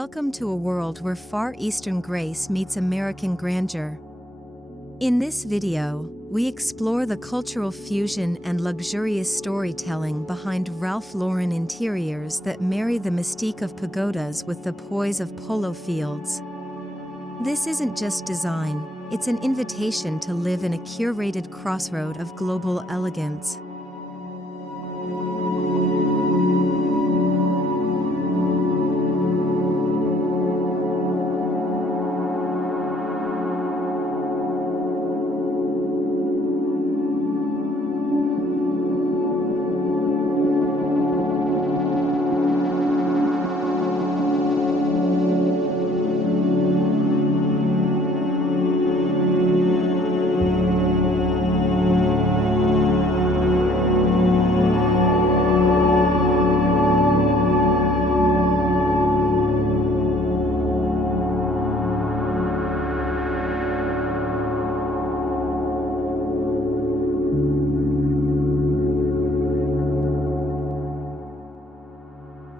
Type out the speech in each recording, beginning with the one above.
Welcome to a world where Far Eastern grace meets American grandeur. In this video, we explore the cultural fusion and luxurious storytelling behind Ralph Lauren Interiors that marry the mystique of pagodas with the poise of polo fields. This isn't just design, it's an invitation to live in a curated crossroad of global elegance.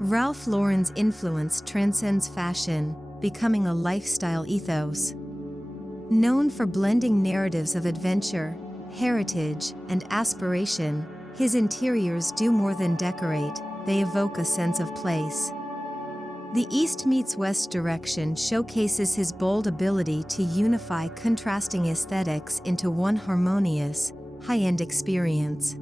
Ralph Lauren's influence transcends fashion, becoming a lifestyle ethos. Known for blending narratives of adventure, heritage, and aspiration, his interiors do more than decorate, they evoke a sense of place. The East meets West direction showcases his bold ability to unify contrasting aesthetics into one harmonious, high-end experience.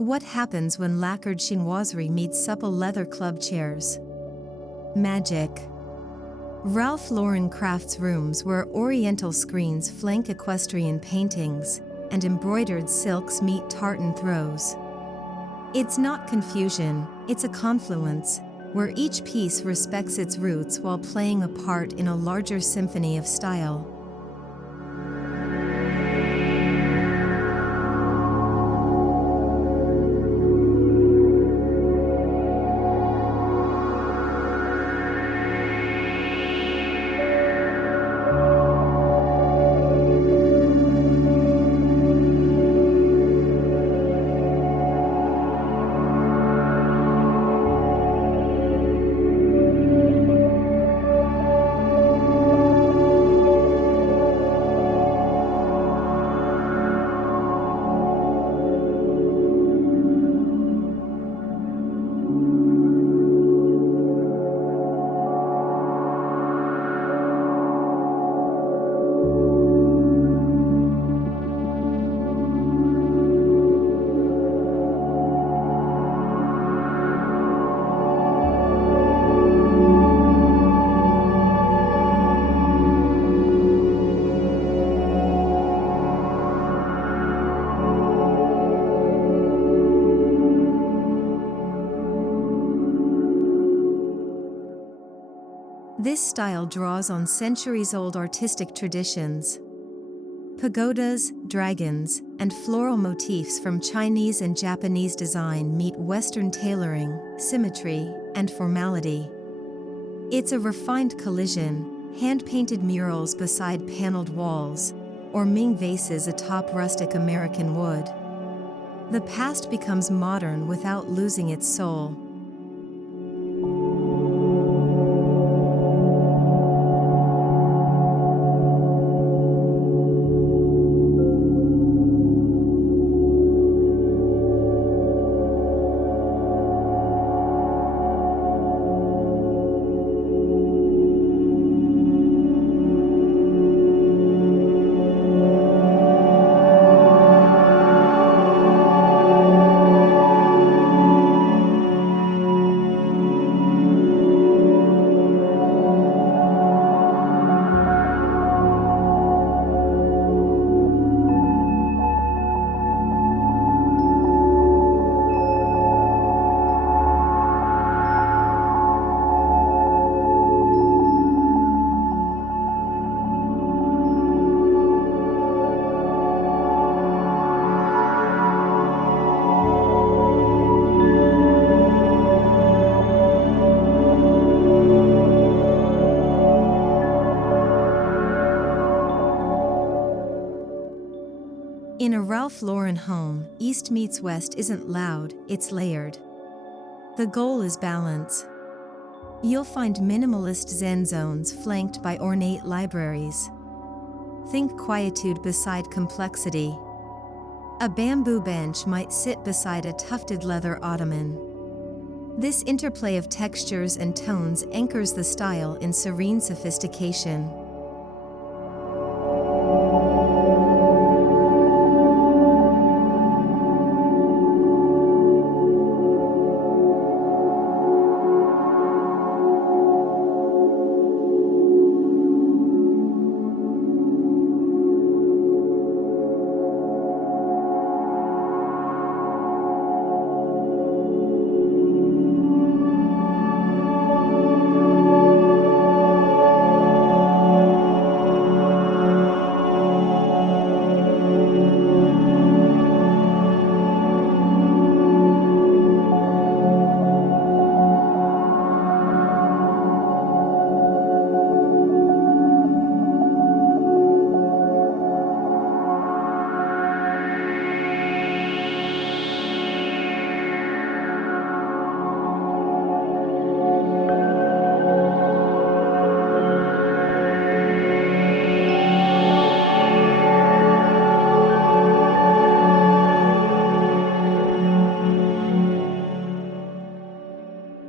What happens when lacquered chinoiserie meets supple leather club chairs? Magic. Ralph Lauren crafts rooms where oriental screens flank equestrian paintings, and embroidered silks meet tartan throws. It's not confusion, it's a confluence, where each piece respects its roots while playing a part in a larger symphony of style. This style draws on centuries-old artistic traditions. Pagodas, dragons, and floral motifs from Chinese and Japanese design meet Western tailoring, symmetry, and formality. It's a refined collision, hand-painted murals beside paneled walls, or Ming vases atop rustic American wood. The past becomes modern without losing its soul. In a Ralph Lauren home, East meets West isn't loud, it's layered. The goal is balance. You'll find minimalist Zen zones flanked by ornate libraries. Think quietude beside complexity. A bamboo bench might sit beside a tufted leather ottoman. This interplay of textures and tones anchors the style in serene sophistication.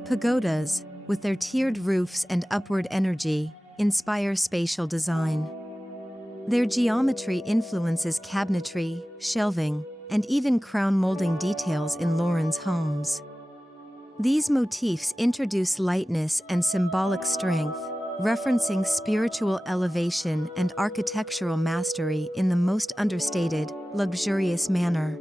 Pagodas, with their tiered roofs and upward energy, inspire spatial design. Their geometry influences cabinetry, shelving, and even crown molding details in Lauren's homes. These motifs introduce lightness and symbolic strength, referencing spiritual elevation and architectural mastery in the most understated, luxurious manner.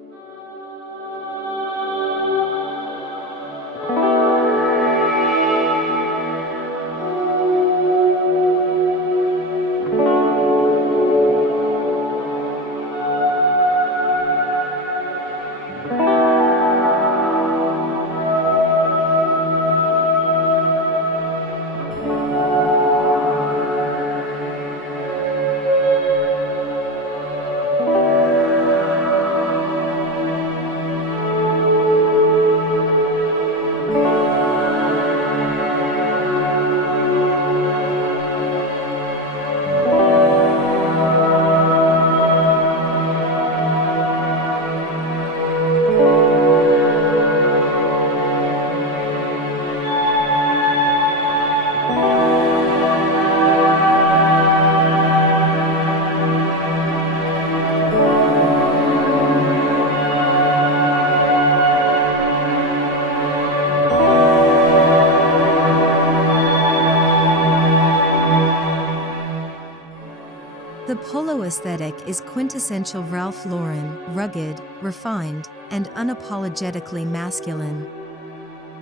The polo aesthetic is quintessential Ralph Lauren, rugged, refined, and unapologetically masculine.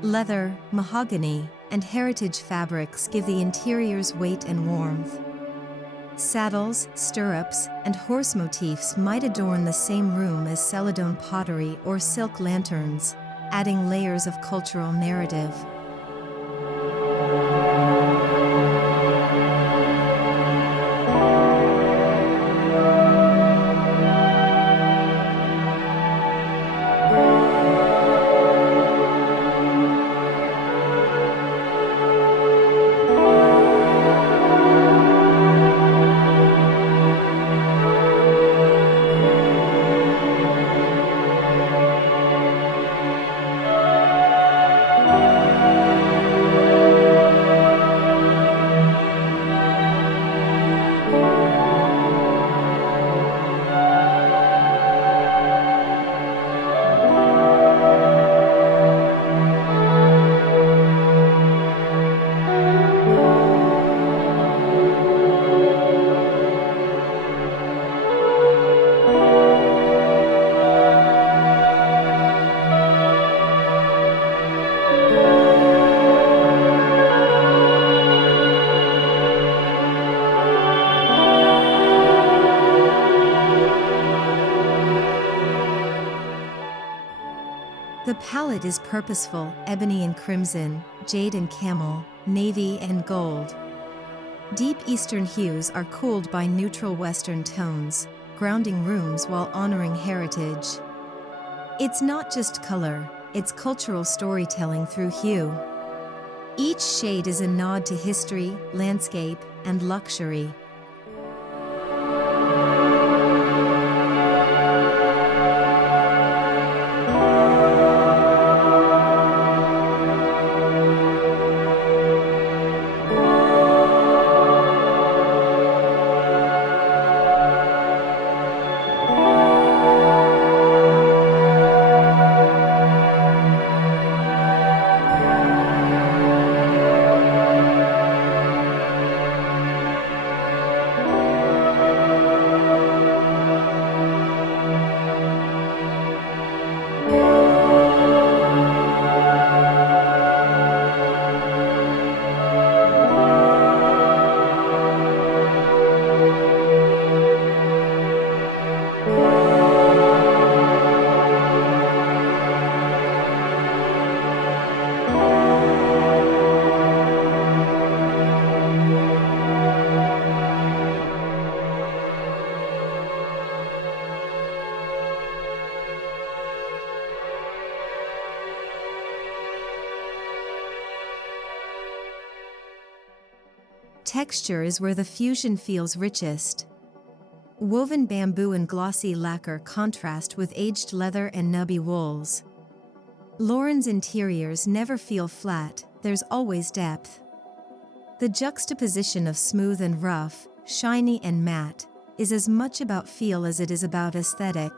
Leather, mahogany, and heritage fabrics give the interiors weight and warmth. Saddles, stirrups, and horse motifs might adorn the same room as celadon pottery or silk lanterns, adding layers of cultural narrative. The palette is purposeful, ebony and crimson, jade and camel, navy and gold. Deep eastern hues are cooled by neutral western tones, grounding rooms while honoring heritage. It's not just color, it's cultural storytelling through hue. Each shade is a nod to history, landscape, and luxury. Texture is where the fusion feels richest. Woven bamboo and glossy lacquer contrast with aged leather and nubby wools. Lauren's interiors never feel flat, there's always depth. The juxtaposition of smooth and rough, shiny and matte, is as much about feel as it is about aesthetic.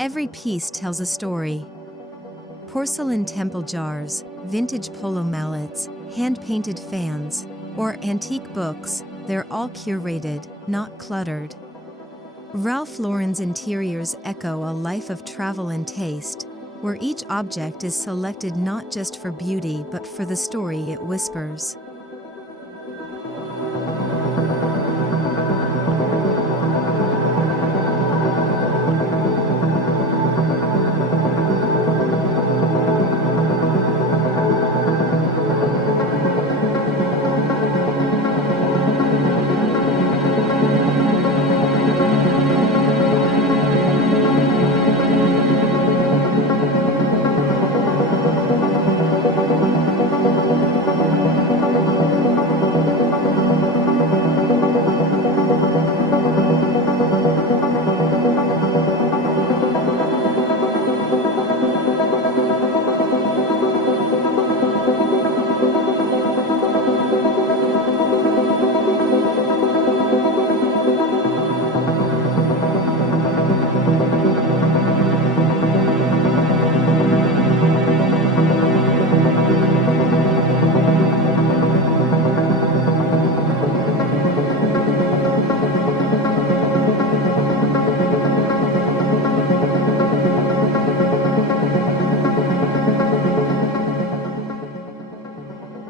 Every piece tells a story. Porcelain temple jars, vintage polo mallets, hand-painted fans, or antique books, they're all curated, not cluttered. Ralph Lauren's interiors echo a life of travel and taste, where each object is selected not just for beauty but for the story it whispers.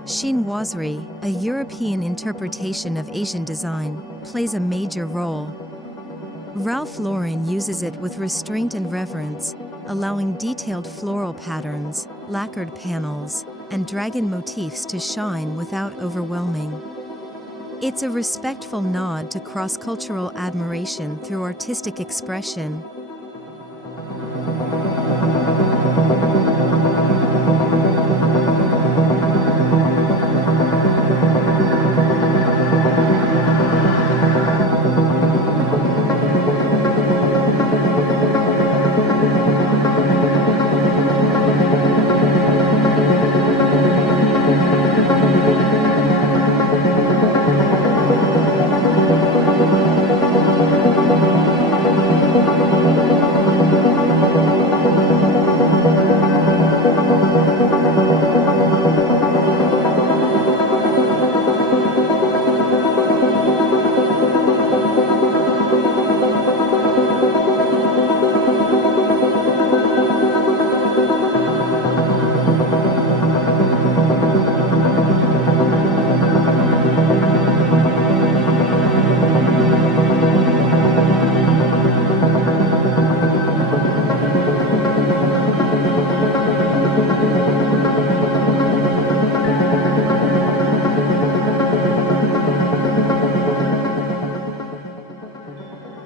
Chinoiserie, a European interpretation of Asian design, plays a major role. Ralph Lauren uses it with restraint and reverence, allowing detailed floral patterns, lacquered panels, and dragon motifs to shine without overwhelming. It's a respectful nod to cross-cultural admiration through artistic expression.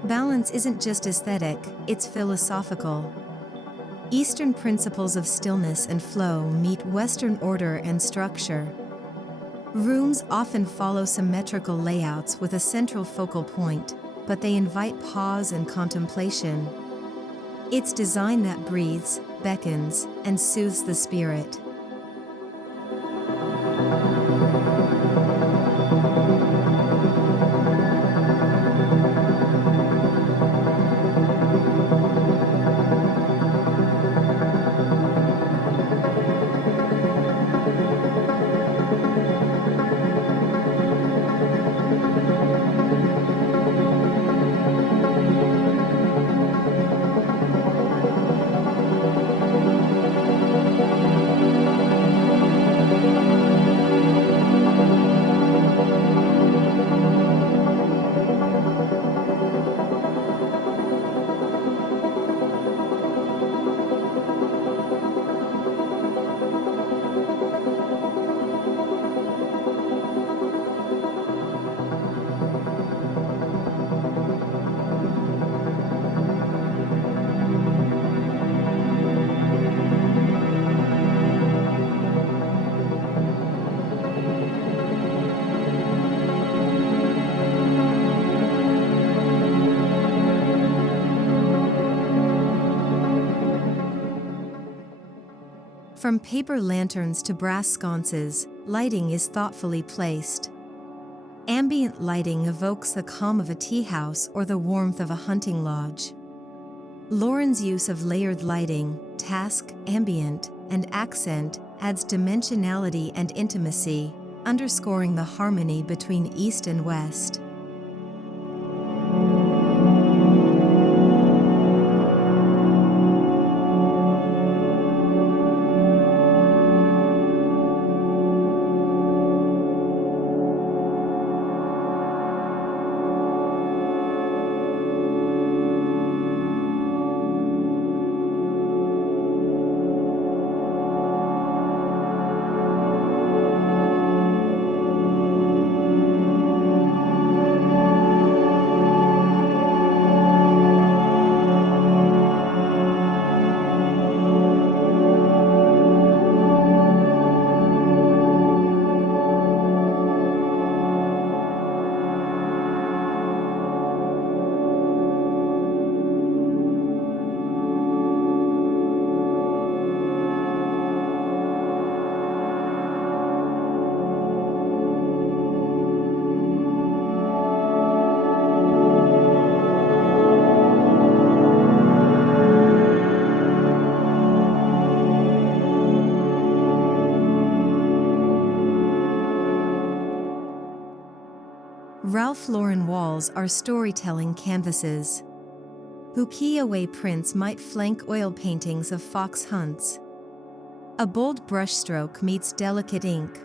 Balance isn't just aesthetic, it's philosophical. Eastern principles of stillness and flow meet Western order and structure. Rooms often follow symmetrical layouts with a central focal point, but they invite pause and contemplation. It's design that breathes, beckons, and soothes the spirit. From paper lanterns to brass sconces, lighting is thoughtfully placed. Ambient lighting evokes the calm of a tea house or the warmth of a hunting lodge. Lauren's use of layered lighting, task, ambient, and accent adds dimensionality and intimacy, underscoring the harmony between East and West. Ralph Lauren walls are storytelling canvases. Ukiyo-e prints might flank oil paintings of fox hunts. A bold brushstroke meets delicate ink.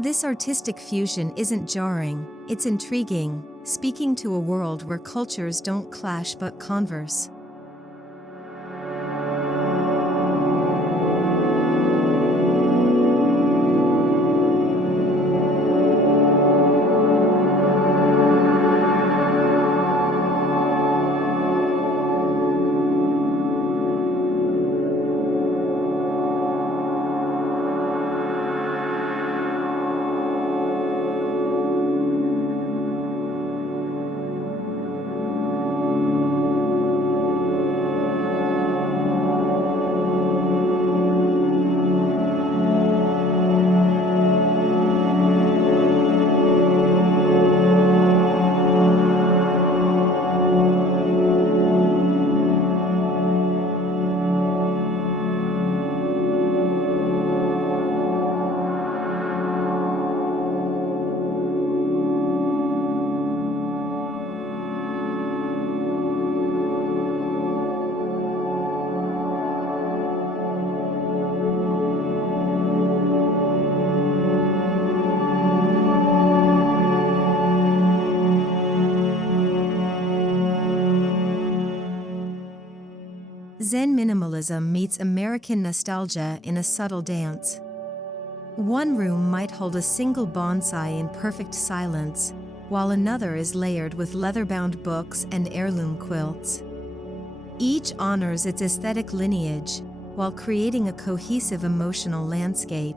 This artistic fusion isn't jarring, it's intriguing, speaking to a world where cultures don't clash but converse. Zen minimalism meets American nostalgia in a subtle dance. One room might hold a single bonsai in perfect silence, while another is layered with leather-bound books and heirloom quilts. Each honors its aesthetic lineage, while creating a cohesive emotional landscape.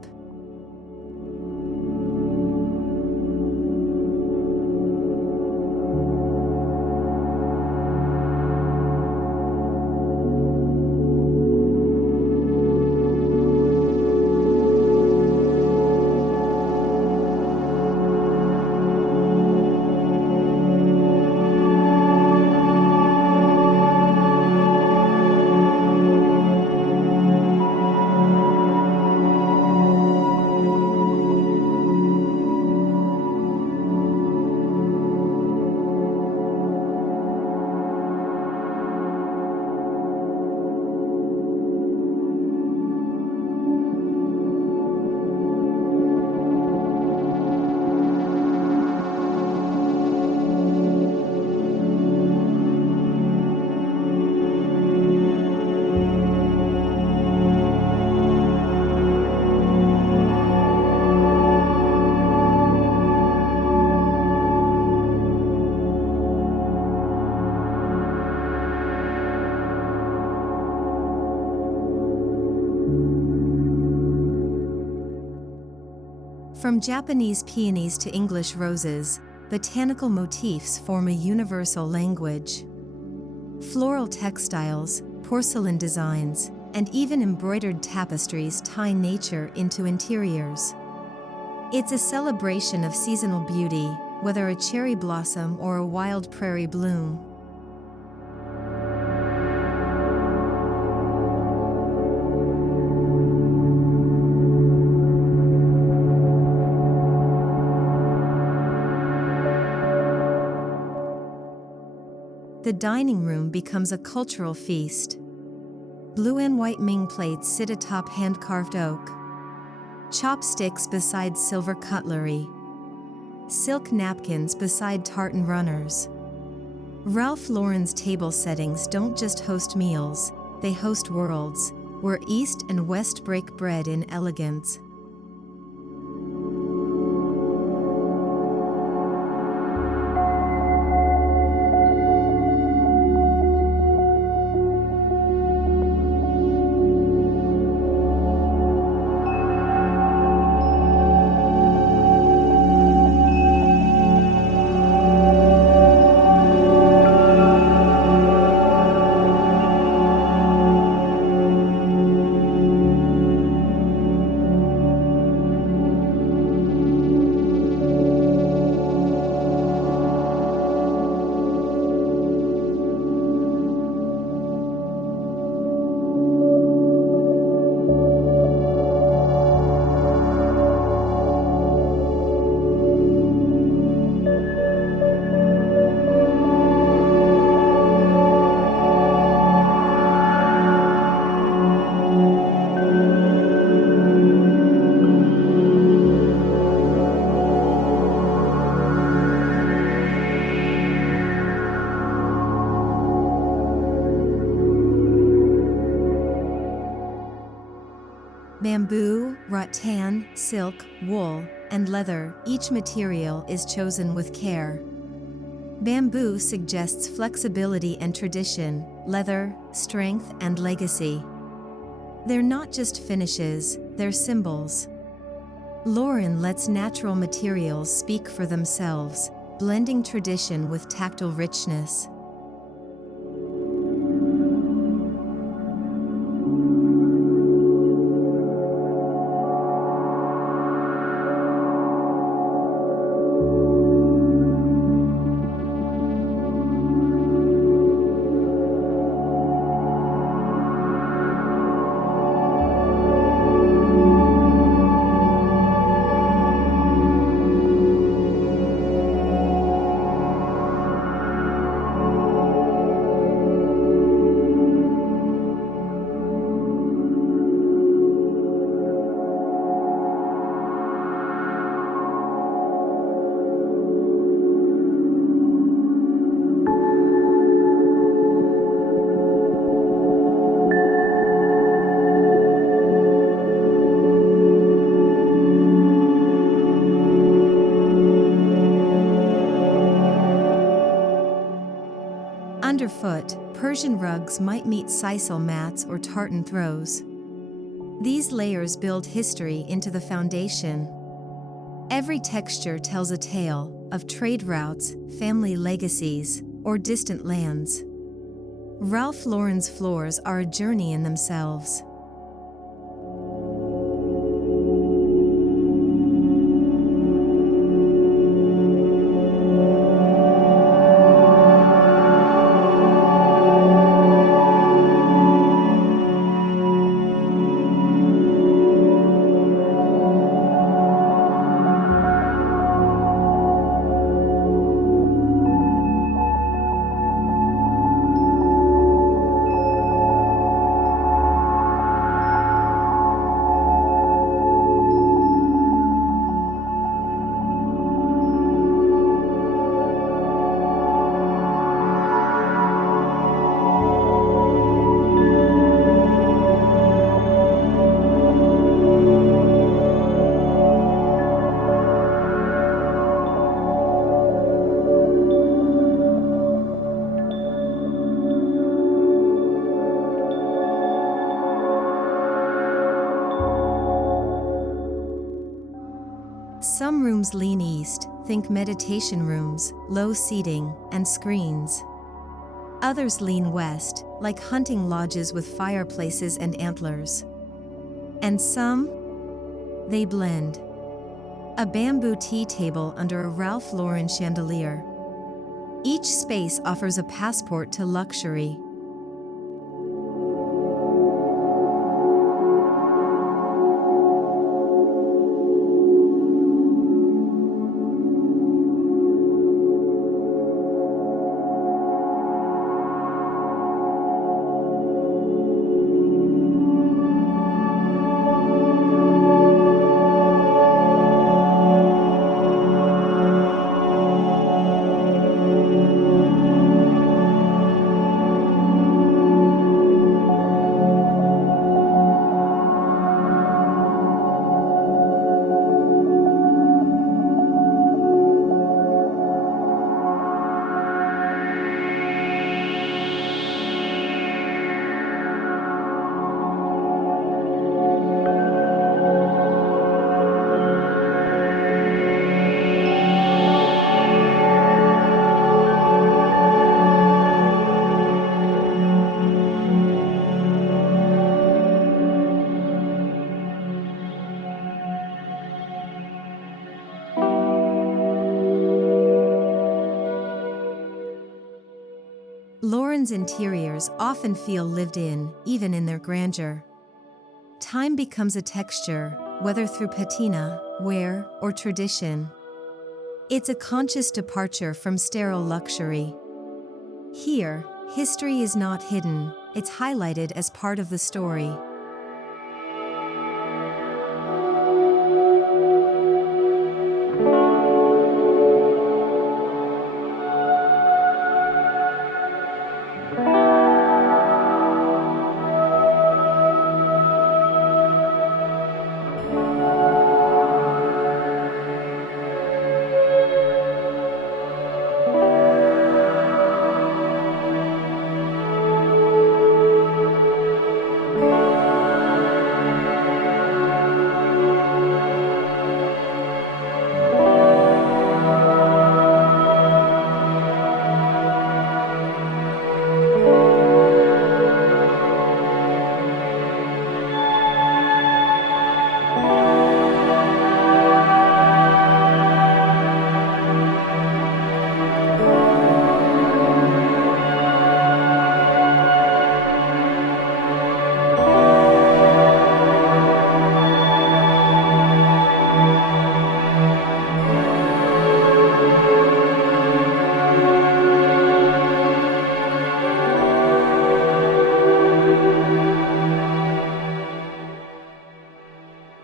From Japanese peonies to English roses, botanical motifs form a universal language. Floral textiles, porcelain designs, and even embroidered tapestries tie nature into interiors. It's a celebration of seasonal beauty, whether a cherry blossom or a wild prairie bloom. The dining room becomes a cultural feast. Blue and white Ming plates sit atop hand-carved oak. Chopsticks beside silver cutlery. Silk napkins beside tartan runners. Ralph Lauren's table settings don't just host meals, they host worlds, where East and West break bread in elegance. Bamboo, rattan, silk, wool, and leather, each material is chosen with care. Bamboo suggests flexibility and tradition, leather, strength and legacy. They're not just finishes, they're symbols. Lauren lets natural materials speak for themselves, blending tradition with tactile richness. foot, Persian rugs might meet sisal mats or tartan throws. These layers build history into the foundation. Every texture tells a tale of trade routes, family legacies, or distant lands. Ralph Lauren's floors are a journey in themselves. Some rooms lean east, think meditation rooms, low seating, and screens. Others lean west, like hunting lodges with fireplaces and antlers. And some? They blend. A bamboo tea table under a Ralph Lauren chandelier. Each space offers a passport to luxury. Lauren's interiors often feel lived in, even in their grandeur. Time becomes a texture, whether through patina, wear, or tradition. It's a conscious departure from sterile luxury. Here, history is not hidden, it's highlighted as part of the story.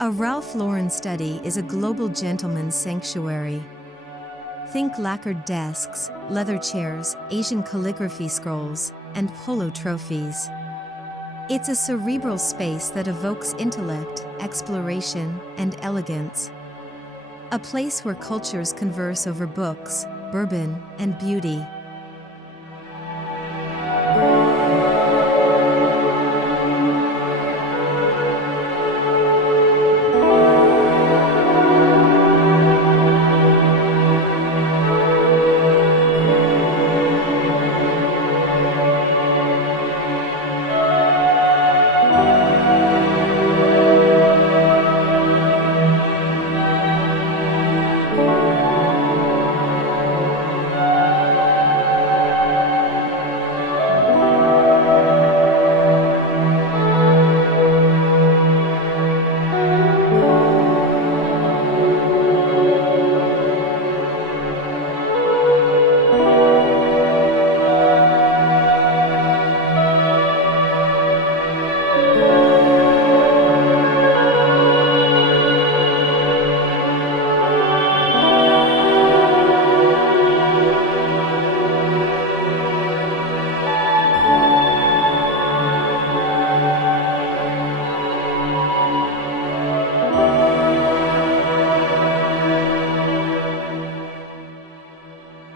A Ralph Lauren study is a global gentleman's sanctuary. Think lacquered desks, leather chairs, Asian calligraphy scrolls, and polo trophies. It's a cerebral space that evokes intellect, exploration, and elegance. A place where cultures converse over books, bourbon, and beauty.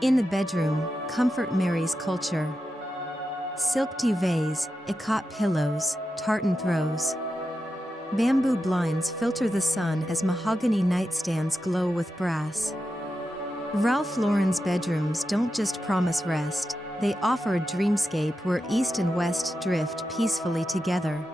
In the bedroom, comfort marries culture. Silk duvets, ikat pillows, tartan throws. Bamboo blinds filter the sun as mahogany nightstands glow with brass. Ralph Lauren's bedrooms don't just promise rest, they offer a dreamscape where east and west drift peacefully together.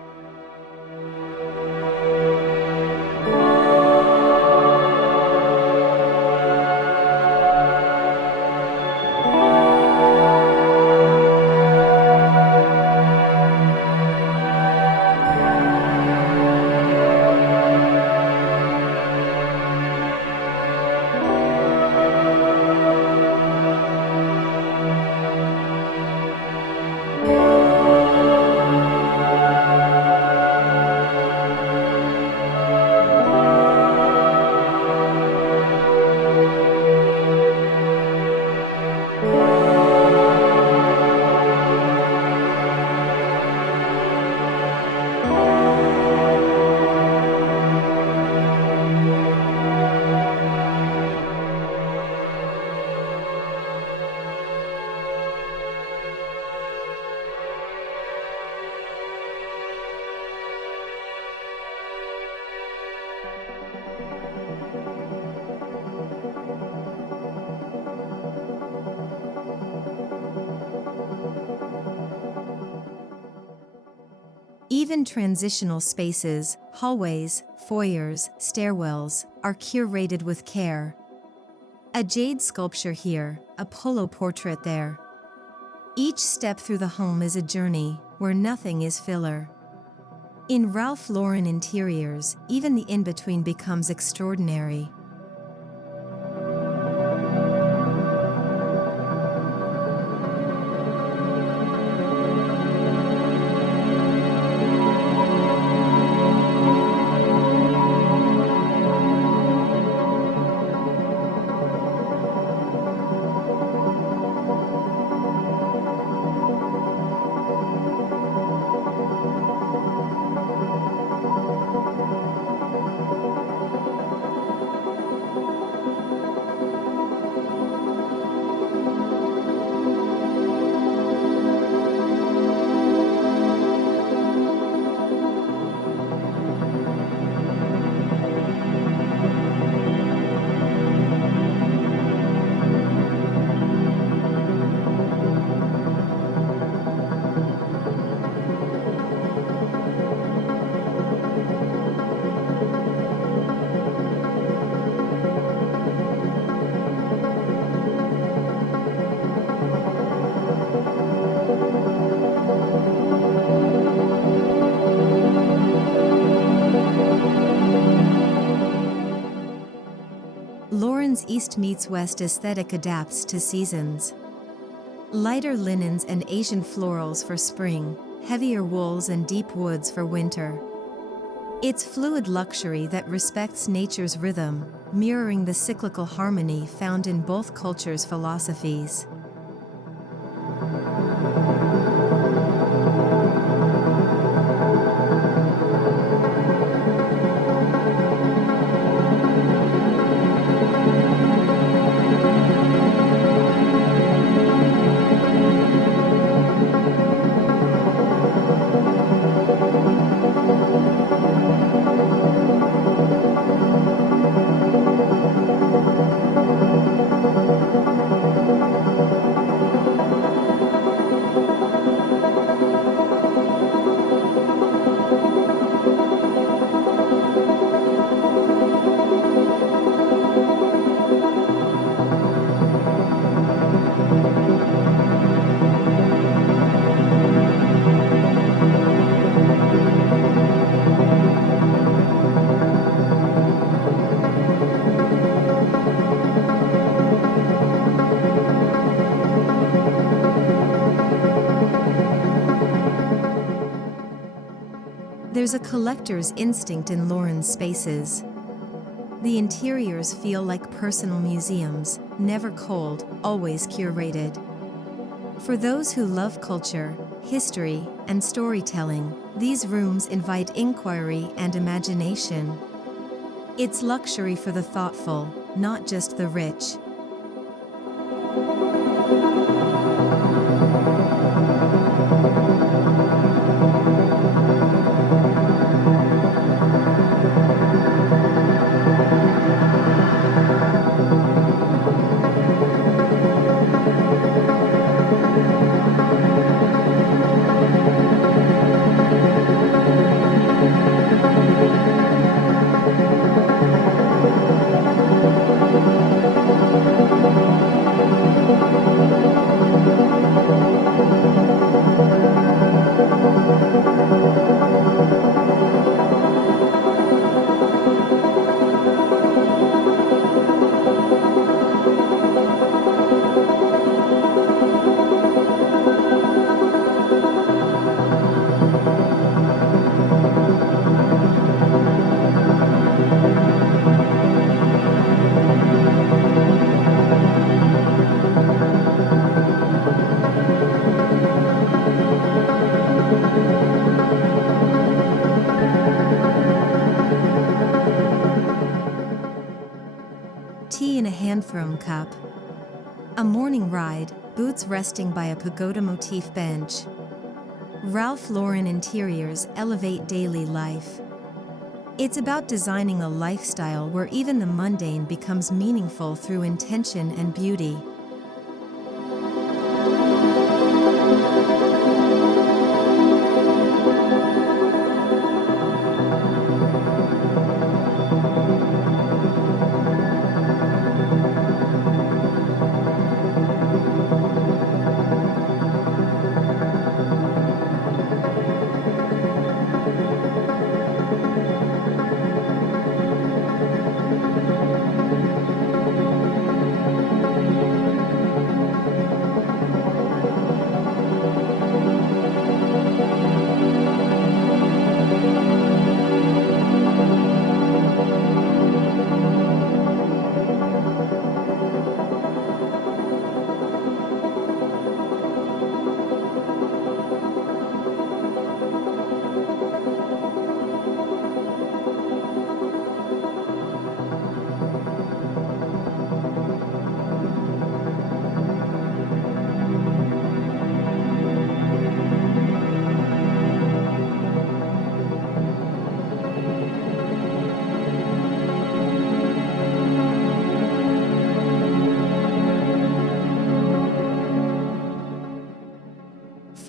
Even transitional spaces, hallways, foyers, stairwells, are curated with care. A jade sculpture here, a polo portrait there. Each step through the home is a journey, where nothing is filler. In Ralph Lauren Interiors, even the in-between becomes extraordinary. Lauren's East meets West aesthetic adapts to seasons. Lighter linens and Asian florals for spring, heavier wools and deep woods for winter. It's fluid luxury that respects nature's rhythm, mirroring the cyclical harmony found in both cultures' philosophies. There's a collector's instinct in Lauren's spaces. The interiors feel like personal museums, never cold, always curated. For those who love culture, history, and storytelling, these rooms invite inquiry and imagination. It's luxury for the thoughtful, not just the rich. tea in a hand-thrown cup, a morning ride, boots resting by a pagoda motif bench. Ralph Lauren Interiors elevate daily life. It's about designing a lifestyle where even the mundane becomes meaningful through intention and beauty.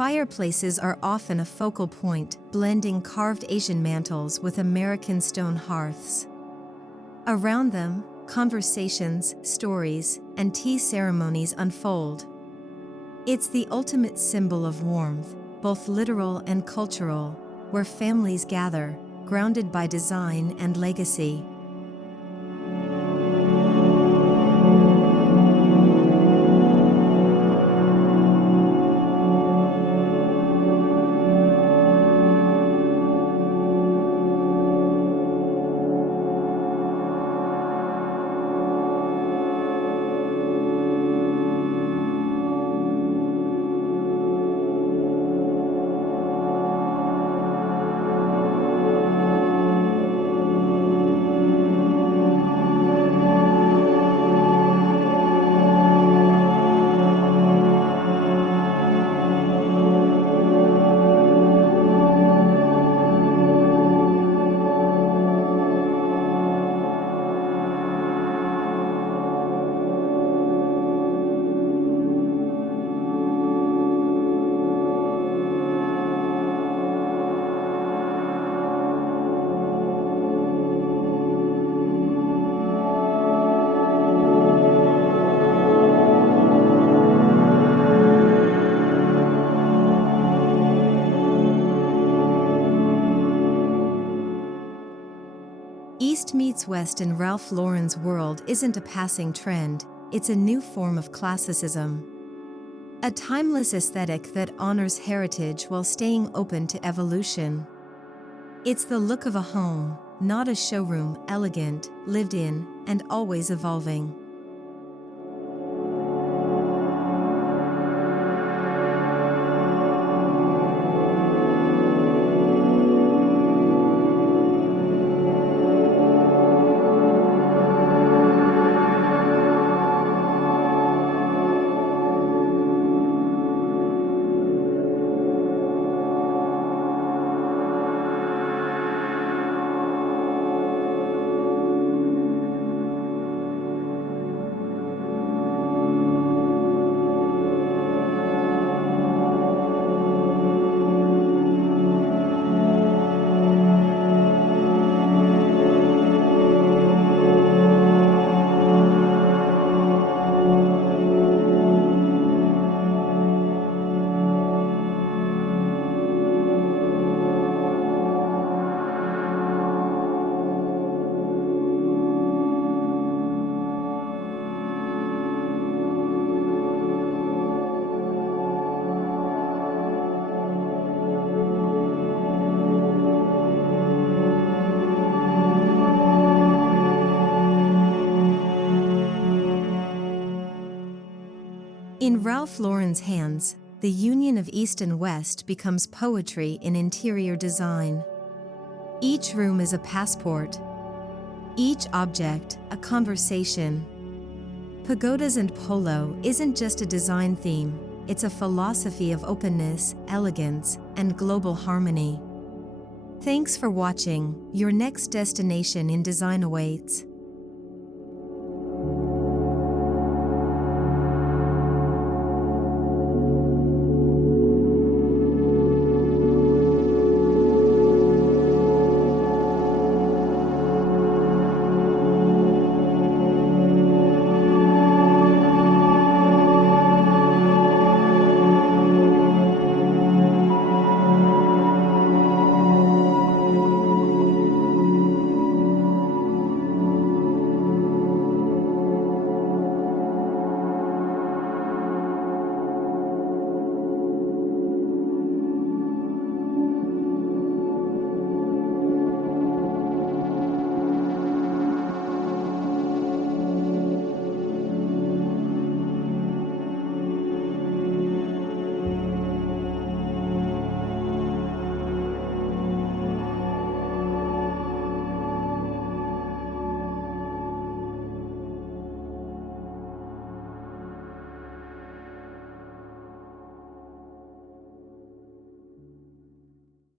Fireplaces are often a focal point, blending carved Asian mantels with American stone hearths. Around them, conversations, stories, and tea ceremonies unfold. It's the ultimate symbol of warmth, both literal and cultural, where families gather, grounded by design and legacy. East meets West in Ralph Lauren's world isn't a passing trend, it's a new form of classicism. A timeless aesthetic that honors heritage while staying open to evolution. It's the look of a home, not a showroom, elegant, lived in, and always evolving. In Ralph Lauren's hands, the union of East and West becomes poetry in interior design. Each room is a passport, Each object, a conversation. Pagodas and Polo isn't just a design theme, it's a philosophy of openness, elegance, and global harmony. Thanks for watching. Your next destination in design awaits.